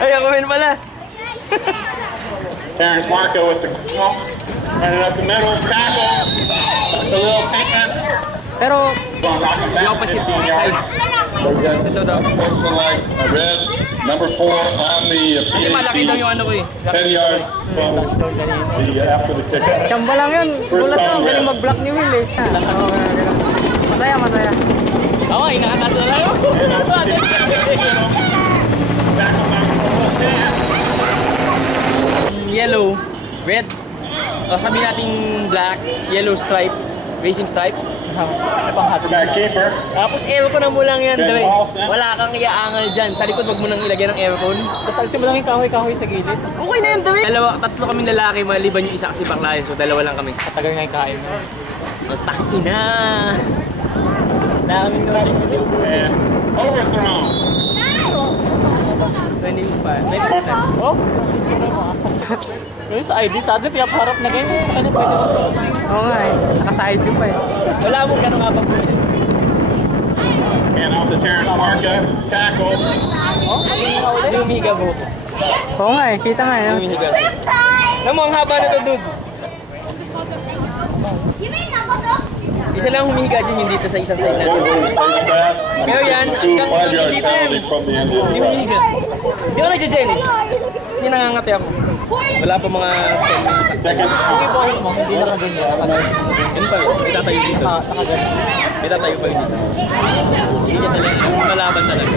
Ay, ako win pala. Terrence Marco with the running up the middle, tackle. The little Pinkman. Pero, the opposite side. Ito daw. Red, number 4 on the kasi malaki daw yung ano ko eh. 10 yards from the after the kick. Chamba lang yun. Gulat ako, galing mag-block ni Will eh. Masaya, masaya. Oo, inakatato na lang. Yellow, red, o sabihin natin black, yellow stripes, racing stripes. Keeper. Tapos aircon na mo lang yan, Dre. Wala kang iaangal dyan. Sa likod, wag mo nang ilagay ng aircon. Tapos alisin mo lang yung kahoy-kahoy sa gilid. Okay na yan, Dre. Tatlo kaming lalaki, maliban yung isa kasi bakla, so dalawa lang kami. Katagal nga yung kain mo. O, takina! Daming nurali sila. Overthrown. 25. Oh? Yung sa ID, sa atin, pinaparap na ganyan. Sa kanya pwede mag-crossing. Oo nga eh. Naka-side view pa eh. Wala mo gano'ng habang po yun. And off the Terrence Marco. Tackle. Oh? Hindi humiga po. Oo nga eh. Kita nga eh. Hindi humiga. Alam mo, ang haba na ito, dude. Isa lang humiga din yung dito sa isang side natin. Pero yan, hanggang dito yan. Hindi humiga. Hindi ko nagja-gel. Kasi nangangati ako. Wala pa mga 10 minutes. Okay po, hindi na ganyan. Yan pa yun. May tatayo dito. May tatayo pa yun dito. Hindi niya talaga. Malaban talaga.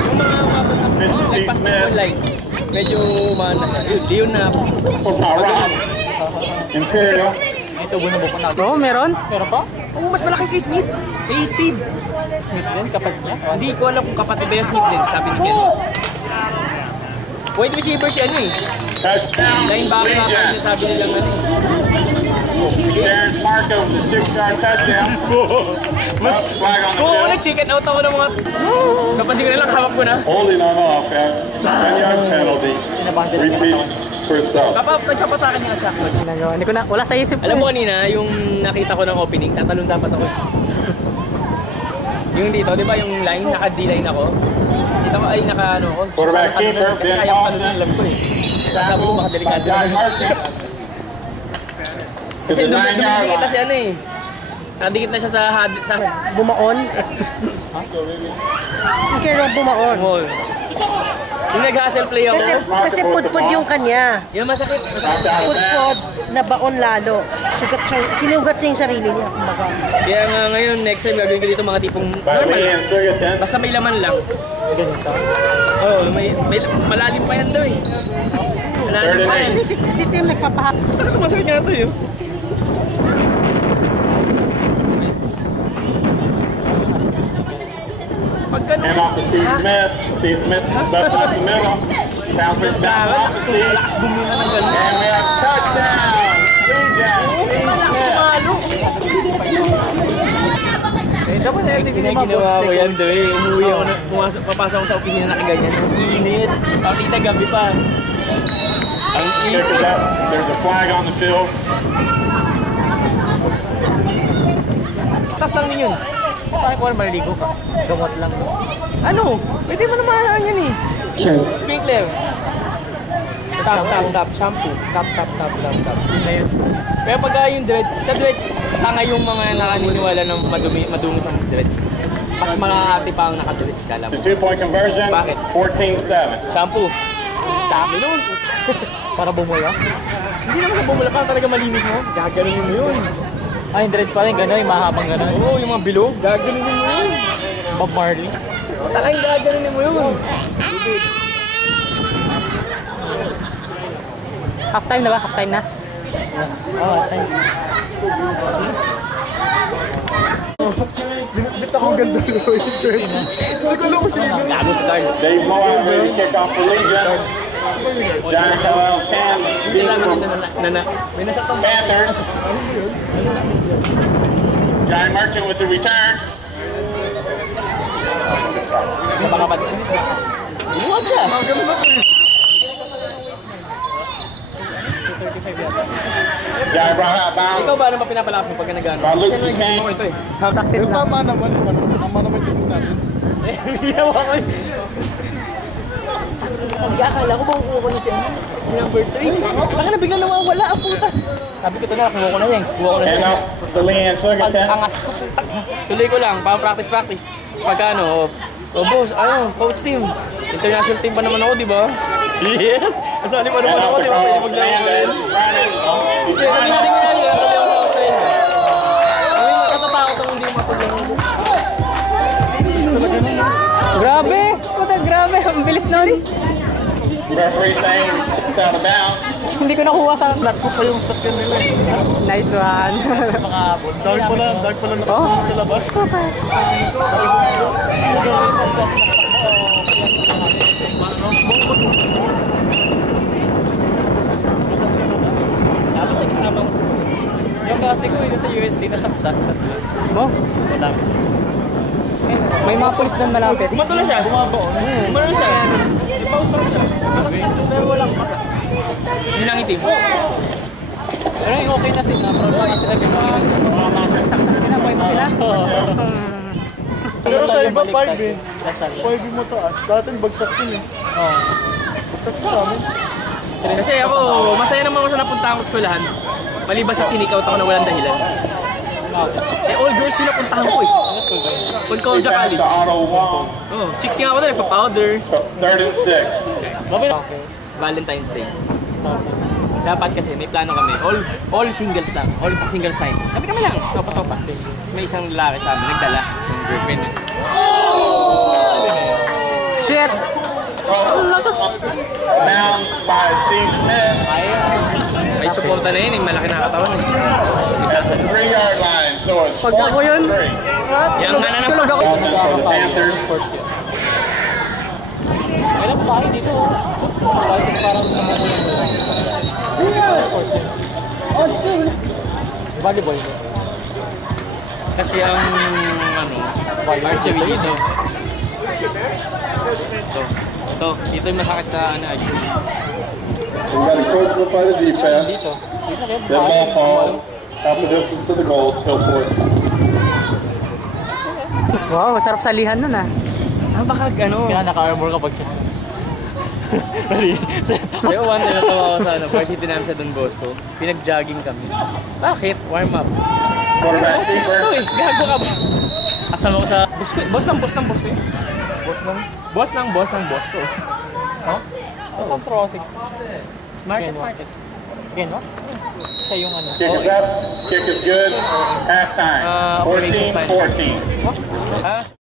Yung mga umabot na nagpas na yung light. Medyo umana siya. Yun na. Imperial. Ito, bunabok na. Oo, meron? Meron pa? Oo, mas malaki kay Smith. Kay Steve. Smith din, kapatid niya? Hindi ko alam kung kapatid ba yung Smith din, sabi ni Ken. Wide receiver siya ano eh. Linebacker nga pa niya sabi nilang ano eh. Terrence Marco with the 6-yard touchdown. Flag on the Oo, field. nag-chicken out ako ng mga... Kapansin ko na lang, hawak ko na. Holding on offense. 10-yard penalty. Repeat. First down. Nagsapat sa akin yung siya. Hindi ko na, wala sa isip ko. Alam mo kanina, yung nakita ko ng opening, tatalon dapat ako. Yung dito, di ba yung line, naka-D-line ako. Kita ko ay naka-ano ko. Quarterback keeper, Ben Paulson. Alam ko eh. Sabi ko, baka delikado na. Kasi dumidikit na si ano eh. Nakadikit na siya sa bumaon. Hindi kayo bumaon. Yung nag-hustle play ako. Kasi pudpud yung kanya. Yung masakit. Pudpud na baon lalo. Sinugat niya yung sarili niya. Kaya nga ngayon, next time gagawin ko dito mga tipong normal. Basta may laman lang. Ganito? Oo, malalim pa yan daw eh. Malalim pa yan. Si Tim nagpapahap. Ito masakit nga ito yun. And off to Steve Smith. Steve Smith busting up the middle. Bounce down off to Steve. And we have touchdown. Steve Smith. Dapat na yung ginawa ko yan, Dre. Umuwi ako, papasok ako sa opisina na kaganyan. Ang init. Pakita gabi pa. Ang init. There's a flag on the field. Taas lang din yun. Parang kung maliligo ka, gamot lang. Ano? Pwede mo naman yan eh. Sprinkler. Tap, shampoo. Tap. Yun na yun. Pero pag yung dreads, sa dreads, tanga yung mga nakaniniwala ng madumi sa dreads. Mas mga ate pa ang naka-dreads ka lang. The 2-point conversion. Bakit? 14-7. Shampoo. Dami nun. Para bumula. Hindi naman sa bumula ka talaga malinis mo. Gaganunin mo yun. Ay, yung dreads pa rin, gano'n, yung mahabang gano'n. Oo, yung mga bilog, gaganunin mo yun. Bob Marley. Talagang gaganunin mo yun. Half time na ba? Half time na? Oo, half time. Bit akong ganda na yung 20. Hindi ko alam kung siya yun. Gago start. Dave Moore ready to kick off for Legion. Giant Khalil Cam. May nasaktan. Panthers. Giant Merchant with the return. Kapakapat. Inuwag siya. Ang ganda na po eh. 35 yata. Yeah, I brought out bounds. Ikaw ba ano ba pinapalakas mo pag nag-ano? Ba, Luke, Kasi ano nagiging mo ito eh. Practice lang. Tama naman yung tingin natin. Ginawa ko eh. Akala ko ba kukuha ko na si ano? Number 3. Baka na biglang nawawala ang puta. Sabi ko ito na, kuha ko na yan. Kuha ko na And yan. up the Leanne Sugarton. Angas ko. Tuloy ko lang, practice. Pagka ano, boss, coach team. International team pa naman ako, di ba? Yes! Asali pa naman ako, di ba? Pwede maglaro ko rin. Hindi, sabi natin nga yun. Sabi ako sa Australia. May makatatakot ang hindi mapaglaro ko. Grabe! Puta, grabe! Ang bilis nun! Referee saying it's out of bounds. Hindi ko nakuha sa... Black ko pa yung sakyan nila eh. Nice one! Mga dark pala nakatulong sa labas. Dapat ay kasama mo. Yung klase ko, yun sa USD, nasaksak. Mo? May mga pulis doon malapit. Bumato na siya. Bumano siya. I-pause lang siya. Pero walang pasa. Yun ang itim. Pero yung okay na sila. Pero sila gano'n. Saksak kinaboy mo sila. Pero sa iba 5 eh. 5 mo taas. Dati bagsak yun eh. Bagsak sa amin. Kasi ako, masaya naman ako sa napunta ko sa eskwelahan. Maliban sa kinik-out ako na walang dahilan. Eh, all girls yung napuntahan ko eh. Concordia Pass College. to Otto Wong. Oh, chicks nga ako na, nagpa-powder. So 3rd and 6. Valentine's Day. Dapat kasi may plano kami. All singles lang. All singles night. Kami lang. Topa-topa. Tapos may isang lalaki sa amin, nagdala ng girlfriend. Shit! Bounds by Steve Smith. May suporta na yun, malaki na katawan eh. Isa sa 3-yard line. So it's 4th ako yun. and 3. Yung nga na Tulog ako. Bounds by the Panthers. May lang bahay dito. Practice parang volleyball. kasi ang archery dito. Dito yung masakit na archery. We got a coach look by the defense. Then ball falls. Half the distance to the goal. Still 4th. Wow, masarap salihan nun ah. Baka Kaya naka-armor kapag chest. Kaya one day natawa ako sa varsity namin sa Don Bosco. Pinag-jogging kami. Bakit? Warm up. Quarterback Chest to keeper. eh. Gago ka ba? Asal ako sa boss ng boss ko eh. Boss ng boss ko. Saan prosig? Market. Sige, no? Siya yung ano. Kick is up. Kick is good. Halftime. Operations time. 14-14.